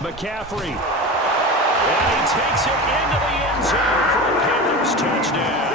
McCaffrey. And he takes it into the end zone for a Panthers touchdown.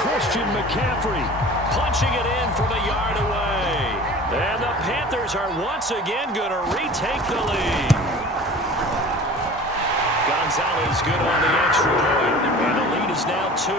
Christian McCaffrey punching it in from a yard away. And the Panthers are once again going to retake the lead. Gonzalez good on the extra point. And the lead is now 2.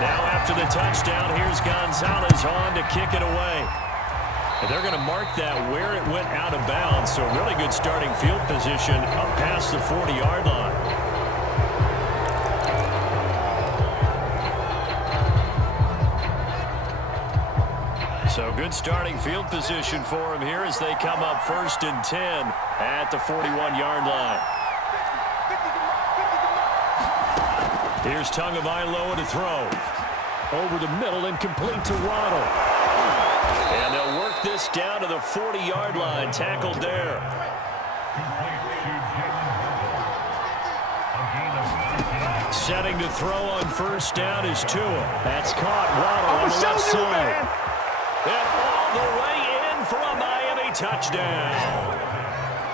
Now after the touchdown, here's Gonzalez on to kick it away. And they're going to mark that where it went out of bounds. So really good starting field position up past the 40-yard line. So good starting field position for him here as they come up 1st and 10 at the 41-yard line. Here's Tagovailoa to throw. Over the middle and complete to Waddle. And they'll work this down to the 40-yard line. Tackled there. Setting to throw on 1st down is Tua. That's caught. Waddle on the left side. And all the way in for a Miami touchdown.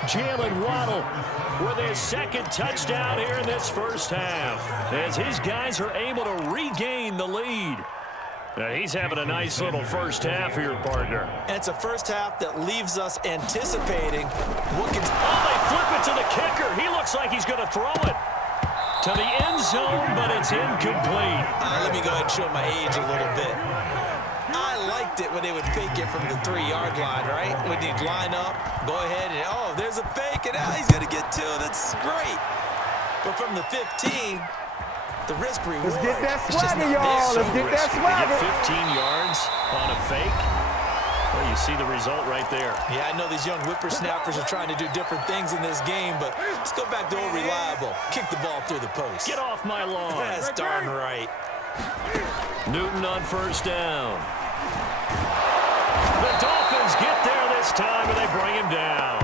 Jalen Waddle with his 2nd touchdown here in this first half, as his guys are able to regain the lead. He's having a nice little first half here, partner. And it's a first half that leaves us anticipating what can... Oh, they flip it to the kicker. He looks like he's going to throw it to the end zone, but it's incomplete. Let me go ahead and show my age a little bit. I liked it when they would fake it from the 3-yard line, right? When you'd line up, go ahead and, oh, there's a fake, and he's going to get 2. That's great. But from the 15, the risk reward. Let's get that swagger, y'all. Let's get that swagger. 15 yards on a fake. Well, you see the result right there. Yeah, I know these young whippersnappers are trying to do different things in this game, but let's go back to old reliable. Kick the ball through the post. Get off my lawn. That's darn right. Newton on 1st down. The Dolphins get there this time, and they bring him down.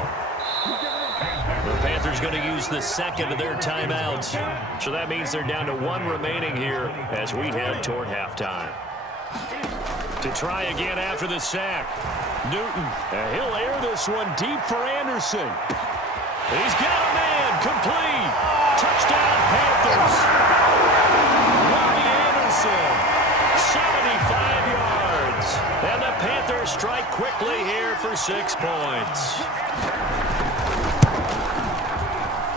The Panthers going to use the 2nd of their timeouts. So that means they're down to 1 remaining here as we head toward halftime. To try again after the sack. Newton, he'll air this one deep for Anderson. He's got a man, complete. Touchdown, Panthers. Robbie Anderson, 75 yards. And the Panthers strike quickly here for 6 points.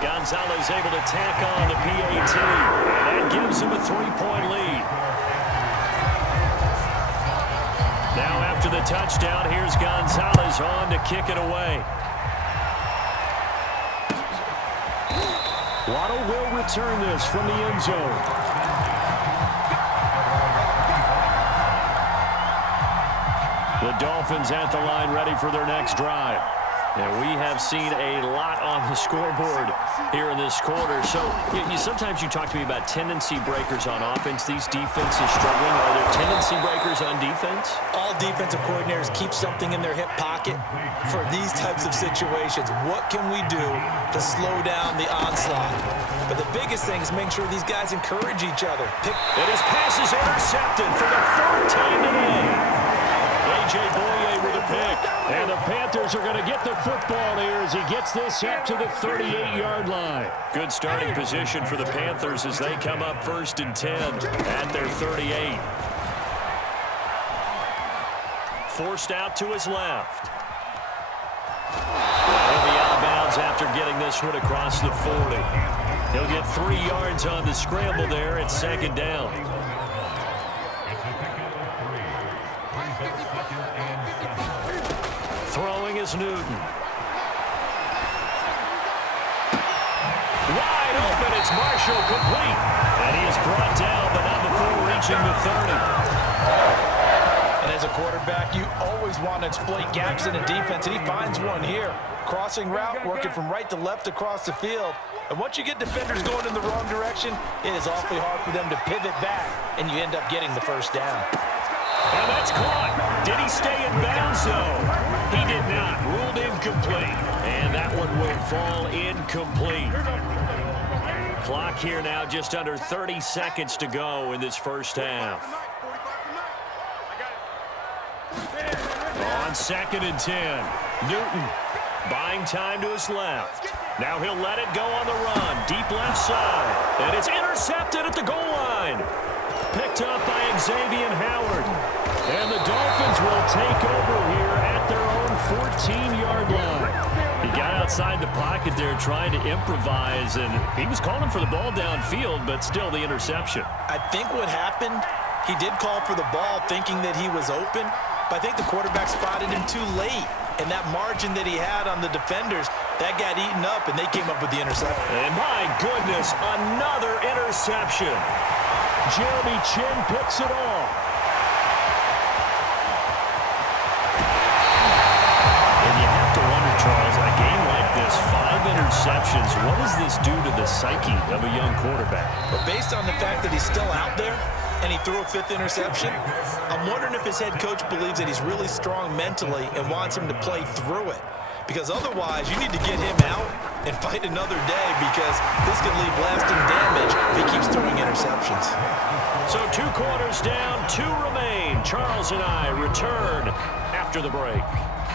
Gonzalez able to tack on the PAT. And that gives him a 3-point lead. Now after the touchdown, here's Gonzalez on to kick it away. Waddle will return this from the end zone. The Dolphins at the line ready for their next drive. And we have seen a lot on the scoreboard here in this quarter. So sometimes you talk to me about tendency breakers on offense. These defenses struggling. Are there tendency breakers on defense? All defensive coordinators keep something in their hip pocket for these types of situations. What can we do to slow down the onslaught? But the biggest thing is make sure these guys encourage each other. And his pass is intercepted for the 3rd time today. A.J. Boye with a pick. And the Panthers are going to get the football here as he gets this up to the 38-yard line. Good starting position for the Panthers as they come up 1st and 10 at their 38. Forced out to his left. He'll be out of bounds after getting this one across the 40. He'll get 3 yards on the scramble there at 2nd down. Throwing is Newton. Wide open, it's Marshall, complete. And he is brought down, but not before reaching the 30. And as a quarterback, you always want to exploit gaps in the defense, and he finds one here. Crossing route, working from right to left across the field. And once you get defenders going in the wrong direction, it is awfully hard for them to pivot back, and you end up getting the 1st down. And that's caught. Did he stay in bounds, though? He did not. Ruled incomplete. And that one will fall incomplete. Clock here now, just under 30 seconds to go in this first half. on 2nd and 10. Newton buying time to his left. Now he'll let it go on the run. Deep left side. And it's intercepted at the goal line. Picked up by Xavier Howard. And the Dolphins will take over here at their own 14-yard line. He got outside the pocket there trying to improvise, and he was calling for the ball downfield, but still the interception. I think what happened, he did call for the ball thinking that he was open, but I think the quarterback spotted him too late. And that margin that he had on the defenders, that got eaten up, and they came up with the interception. And my goodness, another interception. Jeremy Chin picks it off. And you have to wonder, Charles, a game like this, 5 interceptions, what does this do to the psyche of a young quarterback? But based on the fact that he's still out there and he threw a 5th interception, I'm wondering if his head coach believes that he's really strong mentally and wants him to play through it. Because otherwise, you need to get him out and fight another day, because this could leave lasting damage if he keeps throwing interceptions. So 2 quarters down, 2 remain. Charles and I return after the break.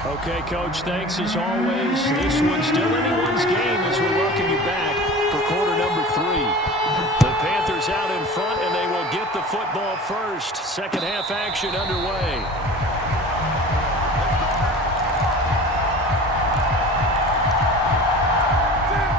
Okay, Coach, thanks as always. This one's still anyone's game as we welcome you back for quarter number 3. The Panthers out in front, and they will get the football first. Second half action underway.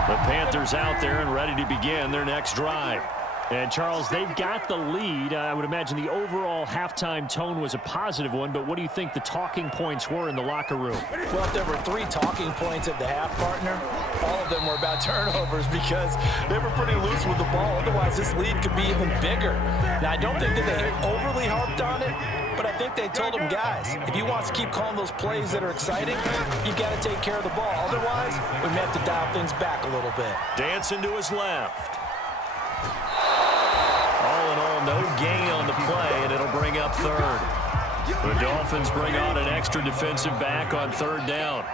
The Panthers out there and ready to begin their next drive. And, Charles, they've got the lead. I would imagine the overall halftime tone was a positive one, but what do you think the talking points were in the locker room? Well, if there were 3 talking points at the half, partner, all of them were about turnovers, because they were pretty loose with the ball. Otherwise, this lead could be even bigger. Now, I don't think that they overly harped on it, but I think they told them, guys, if he wants to keep calling those plays that are exciting, you've got to take care of the ball. Otherwise, we may have to dial things back a little bit. Dancing to his left. All in all, no gain on the play, and it'll bring up 3rd. The Dolphins bring on an extra defensive back on 3rd down.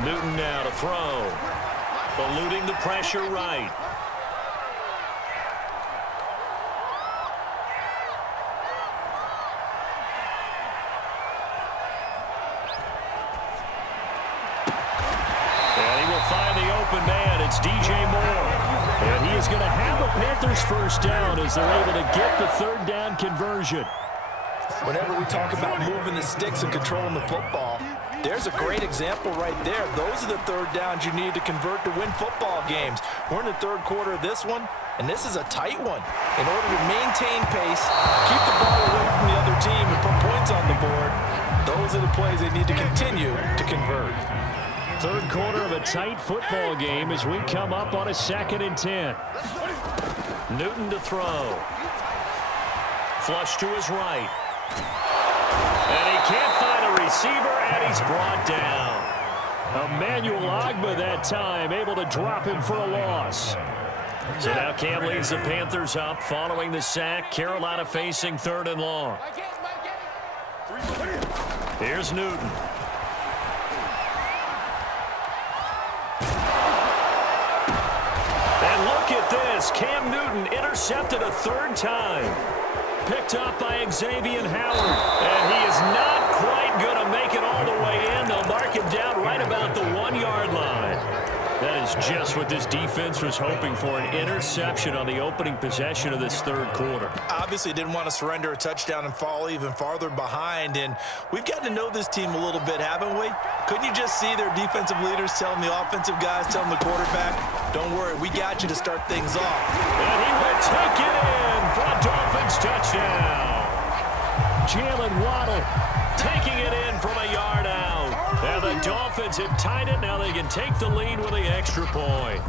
Newton now to throw. Eluding the pressure right. And he will find the open man. It's DJ Moore. And he is going to have a Panthers first down as they're able to get the 3rd down conversion. Whenever we talk about moving the sticks and controlling the football, there's a great example right there. Those are the 3rd downs you need to convert to win football games. We're in the 3rd quarter of this one, and this is a tight one. In order to maintain pace, keep the ball away from the other team, and put points on the board, those are the plays they need to continue to convert. 3rd quarter of a tight football game as we come up on a 2nd and 10. Newton to throw. Flush to his right. And he can't find a receiver, and he's brought down. Emmanuel Ogbah that time, able to drop him for a loss. So now Cam leads the Panthers up following the sack. Carolina facing 3rd and long. Here's Newton. And look at this. Cam Newton intercepted a 3rd time. Picked up by Xavier Howard. And he is not quite going to make it all the way in. They'll mark him down right about the 1-yard line. That is just what this defense was hoping for, an interception on the opening possession of this 3rd quarter. Obviously didn't want to surrender a touchdown and fall even farther behind, and we've gotten to know this team a little bit, haven't we? Couldn't you just see their defensive leaders telling the offensive guys, telling the quarterback, don't worry, we got you to start things off. And he will take it in for a Dolphins touchdown. Jalen Waddle taking it in from a yard out. And the Dolphins have tied it. Now they can take the lead with the extra point.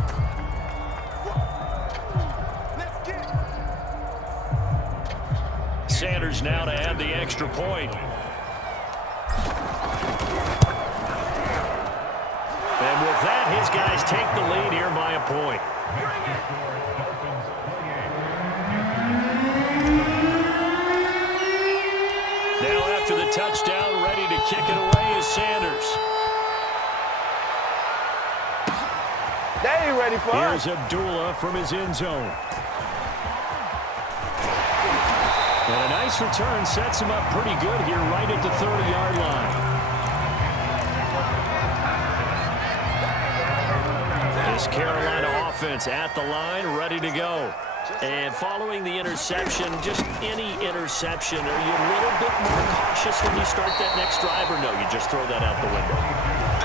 Sanders now to add the extra point. And with that, his guys take the lead here by a point. Now after the touchdown, ready to kick it away is Sanders. They ain't ready for us. Here's Abdullah from his end zone. And a nice return sets him up pretty good here right at the 30-yard line. This Carolina offense at the line, ready to go. And following the interception, just any interception, are you a little bit more cautious when you start that next drive, or no, you just throw that out the window?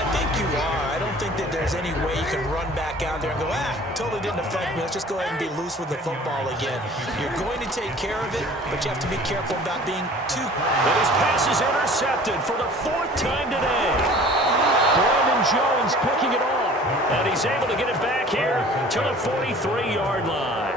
I think you are. I don't think that there's any way you can run back out there and go, totally didn't affect me. Let's just go ahead and be loose with the football again. You're going to take care of it, but you have to be careful about being too... And his pass is intercepted for the 4th time today. Brandon Jones picking it off, and he's able to get it back here to the 43-yard line.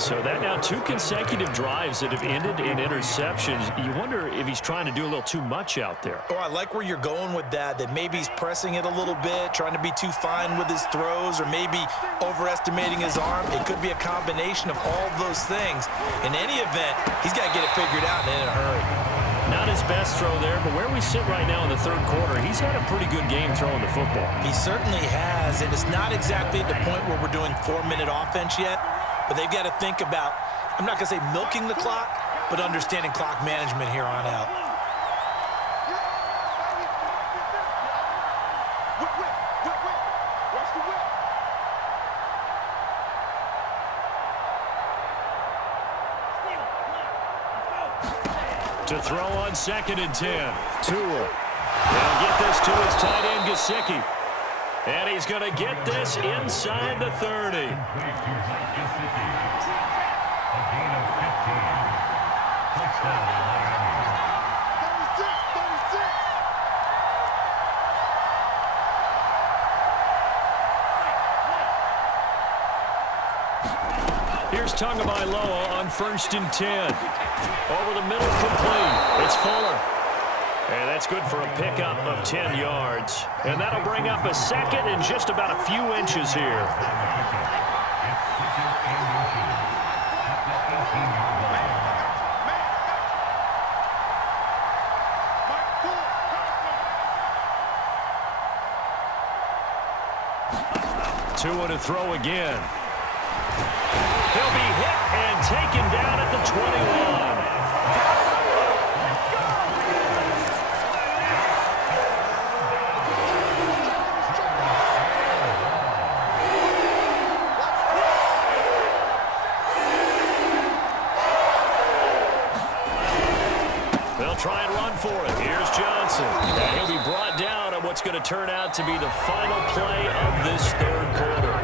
So that now 2 consecutive drives that have ended in interceptions. You wonder if he's trying to do a little too much out there. Oh, I like where you're going with that maybe he's pressing it a little bit, trying to be too fine with his throws, or maybe overestimating his arm. It could be a combination of all those things. In any event, he's got to get it figured out and in a hurry. Not his best throw there, but where we sit right now in the 3rd quarter, he's had a pretty good game throwing the football. He certainly has, and it's not exactly at the point where we're doing 4-minute offense yet. But they've got to think about, I'm not going to say milking the clock, but understanding clock management here on out. To throw on 2nd and 10. Tua. They'll get this to his tight end, Gesicki. And he's going to get this inside the 30. Here's Tagovailoa on 1st and 10. Over the middle, complete. It's Fuller. And that's good for a pickup of 10 yards. And that'll bring up a 2nd and just about a few inches here. Tua to throw again. He'll be hit and taken down at the 21. They'll try and run for it. Here's Johnson. And he'll be brought down on what's going to turn out to be the final play of this 3rd quarter.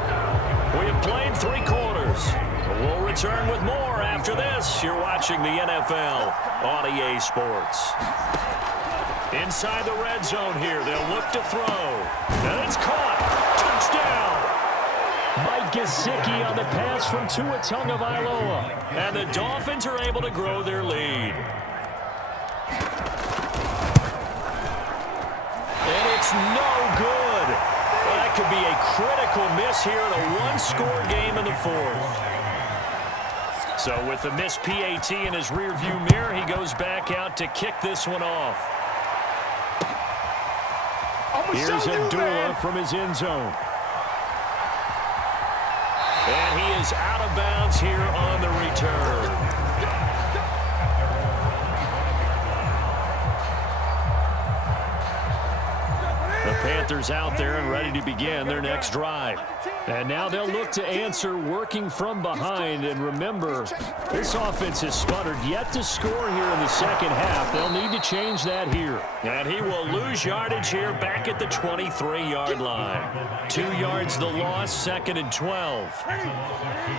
We have played 3 quarters. We'll return with more after this. You're watching the NFL on EA Sports. Inside the red zone here. They'll look to throw. And it's caught. Touchdown. Mike Gesicki on the pass from Tua Tagovailoa. And the Dolphins are able to grow their lead. And it's no good. Well, that could be a critical miss here in a 1-score game in the 4th. So with the missed PAT in his rearview mirror, he goes back out to kick this one off. Here's Abdullah from his end zone. And he is out of bounds here on the return. The Panthers out there and ready to begin their next drive. And now they'll look to answer working from behind. And remember, this offense has sputtered yet to score here in the 2nd half. They'll need to change that here. And he will lose yardage here back at the 23-yard line. 2 yards the loss, 2nd and 12.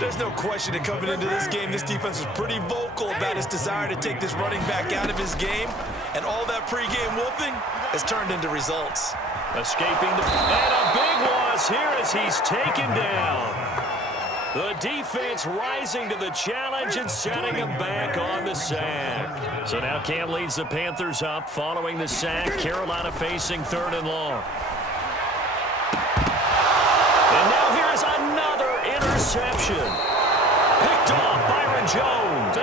There's no question that coming into this game, this defense was pretty vocal about his desire to take this running back out of his game. And all that pregame wolfing has turned into results. Escaping and a big loss here as he's taken down. The defense rising to the challenge and setting him back on the sack. So now Cam leads the Panthers up following the sack. Carolina facing 3rd and long. And now here's another interception. Picked off Byron Jones.